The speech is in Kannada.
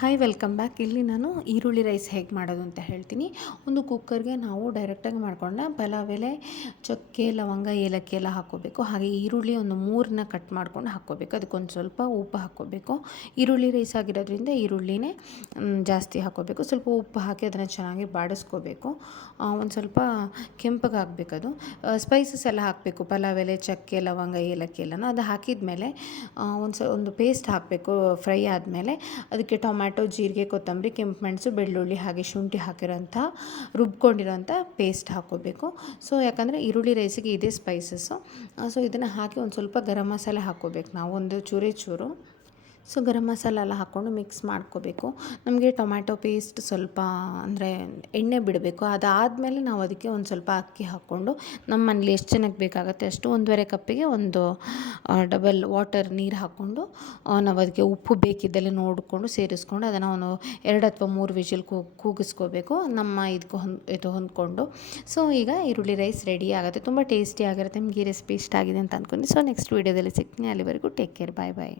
Hi welcome back. ಇಲ್ಲಿ ನಾನು ಈರುಳ್ಳಿ ರೈಸ್ ಹೇಗೆ ಮಾಡೋದು ಅಂತ ಹೇಳ್ತೀನಿ. ಒಂದು ಕುಕ್ಕರ್ಗೆ ನಾವು ಡೈರೆಕ್ಟಾಗಿ ಮಾಡ್ಕೊಂಡ ಪಲಾವ್ ಎಲೆ, ಚಕ್ಕೆ, ಲವಂಗ, ಏಲಕ್ಕಿ ಎಲ್ಲ ಹಾಕ್ಕೋಬೇಕು. ಹಾಗೆ ಈರುಳ್ಳಿ ಒಂದು 3ನ ಕಟ್ ಮಾಡ್ಕೊಂಡು ಹಾಕ್ಕೋಬೇಕು. ಅದಕ್ಕೊಂದು ಸ್ವಲ್ಪ ಉಪ್ಪು ಹಾಕ್ಕೋಬೇಕು. ಈರುಳ್ಳಿ ರೈಸ್ ಆಗಿರೋದ್ರಿಂದ ಈರುಳ್ಳಿನೇ ಜಾಸ್ತಿ ಹಾಕ್ಕೋಬೇಕು. ಸ್ವಲ್ಪ ಉಪ್ಪು ಹಾಕಿ ಅದನ್ನು ಚೆನ್ನಾಗಿ ಬಾಡಿಸ್ಕೋಬೇಕು. ಒಂದು ಸ್ವಲ್ಪ ಕೆಂಪಗಾಗಬೇಕು. ಅದು ಸ್ಪೈಸಸ್ ಎಲ್ಲ ಹಾಕಬೇಕು. ಪಲಾವ್ ಎಲೆ, ಚಕ್ಕೆ, ಲವಂಗ, ಏಲಕ್ಕಿ ಎಲ್ಲನೂ ಅದು ಹಾಕಿದ ಮೇಲೆ ಒಂದು ಪೇಸ್ಟ್ ಹಾಕಬೇಕು. ಫ್ರೈ ಆದಮೇಲೆ ಅದಕ್ಕೆ ಟೊಮ್ಯಾಟೊ, ಜೀರಿಗೆ, ಕೊತ್ತಂಬರಿ, ಕೆಂಪು ಮೆಣಸು, ಬೆಳ್ಳುಳ್ಳಿ ಹಾಗೆ ಶುಂಠಿ ಹಾಕಿರೋಂಥ ರುಬ್ಕೊಂಡಿರೋಂಥ ಪೇಸ್ಟ್ ಹಾಕ್ಕೋಬೇಕು. ಸೊ ಯಾಕಂದರೆ ಈರುಳ್ಳಿ ರೈಸಿಗೆ ಇದೇ ಸ್ಪೈಸಸ್ಸು. ಸೊ ಇದನ್ನು ಹಾಕಿ ಒಂದು ಸ್ವಲ್ಪ ಗರಂ ಮಸಾಲೆ ಹಾಕ್ಕೋಬೇಕು ನಾವು, ಒಂದು ಚೂರು. ಸೊ ಗರಂ ಮಸಾಲ ಎಲ್ಲ ಹಾಕ್ಕೊಂಡು ಮಿಕ್ಸ್ ಮಾಡ್ಕೋಬೇಕು. ನಮಗೆ ಟೊಮ್ಯಾಟೊ ಪೇಸ್ಟ್ ಸ್ವಲ್ಪ ಅಂದರೆ ಎಣ್ಣೆ ಬಿಡಬೇಕು. ಅದಾದಮೇಲೆ ನಾವು ಅದಕ್ಕೆ ಒಂದು ಸ್ವಲ್ಪ ಅಕ್ಕಿ ಹಾಕ್ಕೊಂಡು ನಮ್ಮ ಮನೇಲಿ ಎಷ್ಟು ಜನಕ್ಕೆ ಬೇಕಾಗುತ್ತೆ ಅಷ್ಟು 1.5 ಕಪ್ಪಿಗೆ ಒಂದು ಡಬಲ್ ವಾಟರ್ ನೀರು ಹಾಕ್ಕೊಂಡು ನಾವು ಅದಕ್ಕೆ ಉಪ್ಪು ಬೇಕಿದ್ದಲ್ಲಿ ನೋಡಿಕೊಂಡು ಸೇರಿಸ್ಕೊಂಡು ಅದನ್ನು ಒಂದು 2 ಅಥವಾ 3 ವಿಷಲ್ ಕೂಗಿಸ್ಕೋಬೇಕು ನಮ್ಮ ಇದು ಹೊಂದ್ಕೊಂಡು. ಸೊ ಈಗ ಈರುಳ್ಳಿ ರೈಸ್ ರೆಡಿ ಆಗುತ್ತೆ. ತುಂಬ ಟೇಸ್ಟಿ ಆಗಿರುತ್ತೆ. ನಿಮಗೆ ಈ ರೆಸಿಪಿ ಇಷ್ಟ ಆಗಿದೆ ಅಂತ ಅಂದ್ಕೊಂಡು. ಸೊ ನೆಕ್ಸ್ಟ್ ವೀಡಿಯೋದಲ್ಲಿ ಸಿಗ್ತೀನಿ. ಅಲ್ಲಿವರೆಗೂ ಟೇಕ್ ಕೇರ್. ಬಾಯ್.